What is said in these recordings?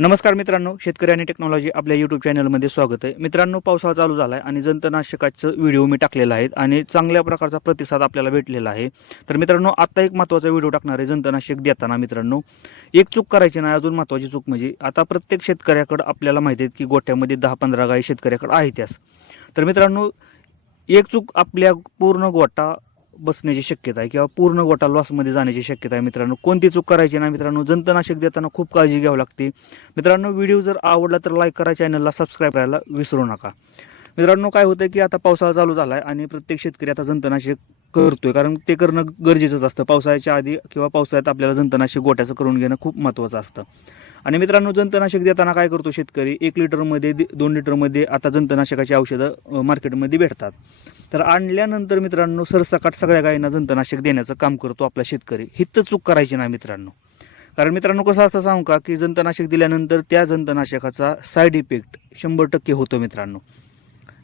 नमस्कार मित्रांनो शेतकरी आणि टेक्नॉलॉजी आपल्या यूट्यूब चॅनलमध्ये स्वागत आहे. मित्रांनो पावसाळा चालू झाला आहे आणि जंतनाशकाचं व्हिडिओ मी टाकलेला आहे आणि चांगल्या प्रकारचा प्रतिसाद आपल्याला भेटलेला आहे. तर मित्रांनो आत्ता एक महत्त्वाचा व्हिडिओ टाकणार आहे जंतनाशक देताना मित्रांनो. एक चूक करायची नाही अजून महत्त्वाची चूक म्हणजे आता प्रत्येक शेतकऱ्याकडं आपल्याला माहिती आहे की गोठ्यामध्ये दहा पंधरा गाई शेतकऱ्याकडं आहे त्यास. तर मित्रांनो एक चूक आपल्या पूर्ण गोटा बसण्याची शक्यता आहे किंवा पूर्ण गोटा लॉसमध्ये जाण्याची शक्यता आहे मित्रांनो. कोणती चूक करायची ना मित्रांनो? जंतनाशक देताना खूप काळजी घ्यावी लागते. मित्रांनो व्हिडिओ जर आवडला तर लाईक करा चॅनलला सबस्क्राईब करायला विसरू नका. मित्रांनो काय होतं की आता पावसाळा चालू झाला आहे आणि प्रत्येक शेतकरी आता जंतनाशक करतोय. कारण ते करणं गरजेचंच असतं. पावसाळ्याच्या आधी किंवा पावसाळ्यात आपल्याला जंतनाशक गोट्याचं करून घेणं खूप महत्त्वाचं असतं. आणि मित्रांनो जंतनाशक देताना काय करतो शेतकरी? एक लिटरमध्ये दि- दोन लिटरमध्ये आता जंतनाशकाची औषधं मार्केटमध्ये भेटतात. तर आणल्यानंतर मित्रांनो सरसकाट सगळ्या गायींना जंतनाशक देण्याचं काम करतो आपला शेतकरी. हित चूक करायची नाही मित्रांनो. कारण मित्रांनो कसं असतं सांगू का की जंतनाशक दिल्यानंतर त्या जंतनाशकाचा साईड इफेक्ट शंभर टक्के होतो मित्रांनो.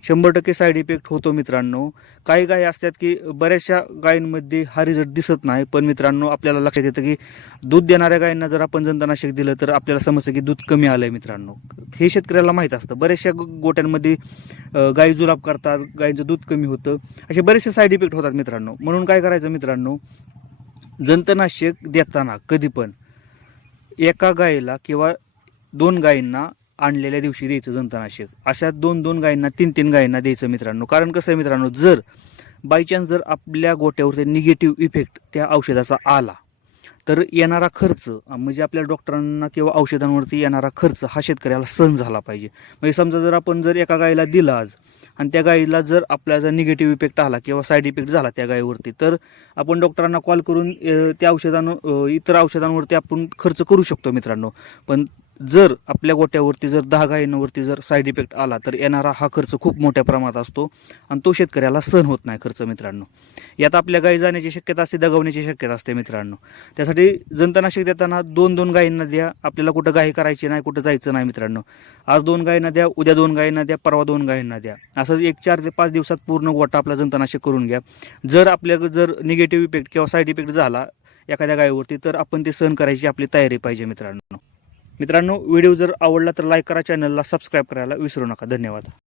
शंभर टक्के साईड इफेक्ट होतो मित्रांनो. काही गायी असतात की बऱ्याचशा गायींमध्ये हा रिझल्ट दिसत नाही पण मित्रांनो आपल्याला लक्षात येतं की दूध देणाऱ्या गायींना जर आपण जंतनाशक दिलं तर आपल्याला समजतं की दूध कमी आलं आहे मित्रांनो. हे शेतकऱ्याला माहीत असतं. बऱ्याचशा गोट्यांमध्ये गायी जुलाब करतात गायींचं दूध कमी होतं. असे बरेचसे साईड इफेक्ट होतात मित्रांनो. म्हणून काय करायचं मित्रांनो जंतनाशक देताना कधी पण एका गायीला किंवा दोन गायींना आणलेल्या दिवशी द्यायचं जंतनाशक. अशा दोन दोन गायींना तीन तीन गायींना द्यायचं मित्रांनो. कारण कसं आहे मित्रांनो जर बायचान्स जर आपल्या गोट्यावरती निगेटिव्ह इफेक्ट त्या औषधाचा आला तर येणारा खर्च म्हणजे आपल्या डॉक्टरांना किंवा औषधांवरती येणारा खर्च हा शेतकऱ्याला सहन झाला पाहिजे. म्हणजे समजा जर आपण जर एका गायीला दिला आज आणि त्या गायीला जर आपला जर निगेटिव्ह इफेक्ट आला किंवा साईड इफेक्ट झाला त्या गायीवरती तर आपण डॉक्टरांना कॉल करून त्या औषधां इतर औषधांवरती आपण खर्च करू शकतो मित्रांनो. पण जर आपल्या गोट्यावरती जर दहा गायींवरती जर साईड इफेक्ट आला तर येणारा हा खर्च खूप मोठ्या प्रमाणात असतो आणि तो शेतकऱ्याला सहन होत नाही खर्च मित्रांनो. यात आपल्या गायी जाण्याची शक्यता असते दगावण्याची शक्यता असते मित्रांनो. त्यासाठी जंतनाशक देताना दोन दोन गायींना द्या आपल्याला कुठं गायी करायची नाही कुठं जायचं नाही मित्रांनो. आज दोन गायींना द्या उद्या दोन गायींना द्या परवा दोन गायींना द्या असं एक चार ते पाच दिवसात पूर्ण गोटा आपला जंतनाशक करून घ्या. जर आपल्या जर निगेटिव्ह इफेक्ट किंवा साईड इफेक्ट झाला एखाद्या गायीवरती तर आपण ते सहन करायची आपली तयारी पाहिजे मित्रांनो. मित्रांनो व्हिडिओ जर आवडला तर लाईक करा चॅनलला सबस्क्राईब करायला विसरू नका. धन्यवाद.